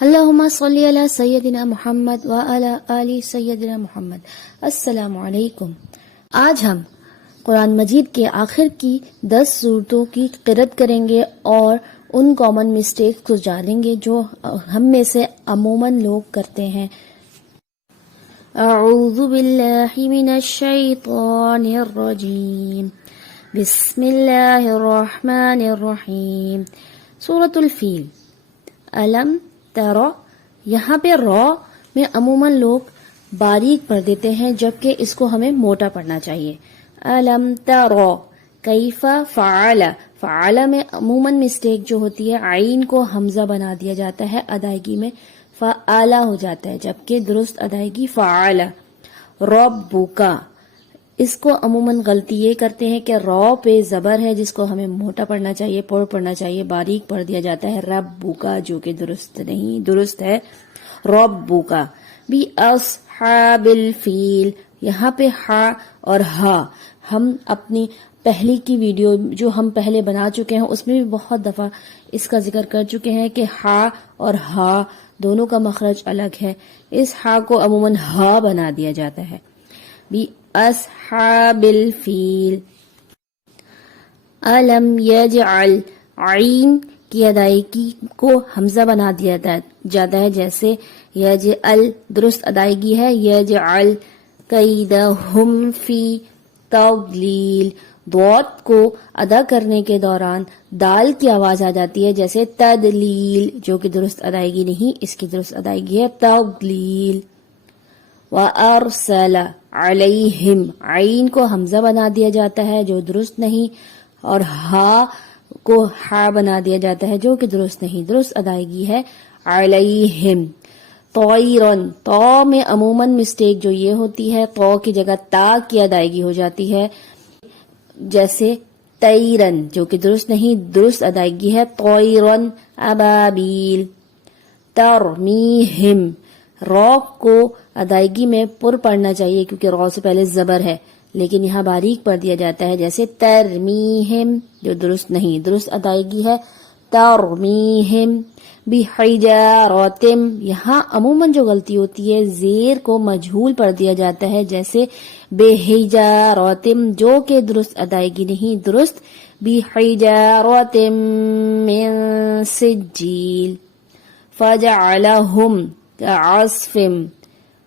اللہم صلی علی سیدنا محمد وعلی آل سیدنا محمد۔ السلام علیکم۔ آج ہم قرآن مجید کے آخر کی 10 صورتوں کی قرأت کریں گے اور ان کامن مسٹیکس کو جانیں گے جو ہم میں سے عموماً لوگ کرتے ہیں۔ اعوذ باللہ من الشیطان الرجیم، بسم اللہ الرحمن الرحیم۔ سورۃ الفیل۔ علم ترى، یہاں پہ را میں عموماً لوگ باریک پڑھ دیتے ہیں جبکہ اس کو ہمیں موٹا پڑھنا چاہیے۔ علم ترى کیف فعل، فعل میں عموماً مسٹیک جو ہوتی ہے عین کو حمزہ بنا دیا جاتا ہے، ادائیگی میں فعل ہو جاتا ہے جبکہ درست ادائیگی فعل۔ ربک، اس کو عموماً غلطی یہ کرتے ہیں کہ را پہ زبر ہے جس کو ہمیں موٹا پڑھنا چاہیے، پڑھنا چاہیے، باریک پڑھ دیا جاتا ہے ربک، جو کہ درست نہیں، درست ہے ربک۔ بھی اصحاب الفیل، یہاں پہ ہا اور ہا ہم اپنی پہلی کی ویڈیو جو ہم پہلے بنا چکے ہیں اس میں بھی بہت دفعہ اس کا ذکر کر چکے ہیں کہ ہا اور ہا دونوں کا مخرج الگ ہے، اس ہا کو عموماً ہا بنا دیا جاتا ہے۔ بھی اصحاب الفیل۔ علم یجعل، عین کی ادائیگی کو حمزہ بنا دیا جاتا ہے جیسے یجعل درست ادائیگی ہے یجعل، کیدہم فی تضلیل، ضاد کو ادا کرنے کے دوران دال کی آواز آ جاتی ہے جیسے تدلیل، جو کہ درست ادائیگی نہیں، اس کی درست ادائیگی ہے تضلیل۔ وَأَرْسَلَ عَلَيْهِمْ، عین کو حمزہ بنا دیا جاتا ہے جو درست نہیں، اور ہا کو ہا بنا دیا جاتا ہے جو کہ درست نہیں، درست ادائیگی ہے علیہم۔ طَیْرًا، طا میں عموماً مسٹیک جو یہ ہوتی ہے طا کی جگہ تا کی ادائیگی ہو جاتی ہے جیسے تیرن، جو کہ درست نہیں، درست ادائیگی ہے طَیْرًا ابابیل۔ ترمیہم، را کو ادائیگی میں پر پڑھنا چاہیے کیونکہ را سے پہلے زبر ہے لیکن یہاں باریک پڑھ دیا جاتا ہے جیسے ترمیہم، جو درست نہیں، درست ادائیگی ہے ترمیہم بحجارۃ، یہاں عموماً جو غلطی ہوتی ہے زیر کو مجہول پڑھ دیا جاتا ہے جیسے بحجارۃ، جو کہ درست ادائیگی نہیں، درست بحجارۃ من سجیل۔ فجعلہم کعصف،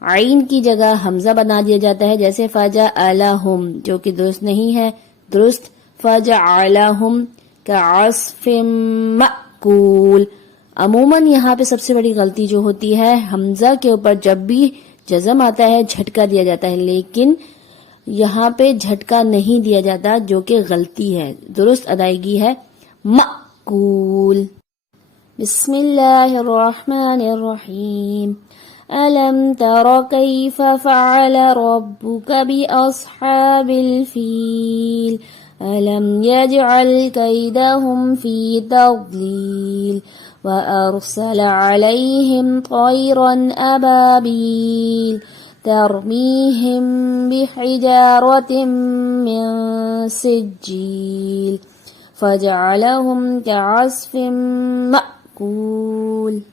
عین کی جگہ حمزہ بنا دیا جاتا ہے جیسے فجعلہم، جو کہ درست نہیں ہے، درست فجعلہم کعصف مأکول۔ عموماً یہاں پہ سب سے بڑی غلطی جو ہوتی ہے حمزہ کے اوپر جب بھی جزم آتا ہے جھٹکا دیا جاتا ہے، لیکن یہاں پہ جھٹکا نہیں دیا جاتا جو کہ غلطی ہے، درست ادائیگی ہے مأکول۔ بسم اللہ الرحمن الرحیم۔ ألم تر كيف فعل ربك بأصحاب الفيل ألم يجعل كيدهم في تضليل وأرسل عليهم طيرا أبابيل ترميهم بحجارة من سجيل فجعلهم كعصف مأكول۔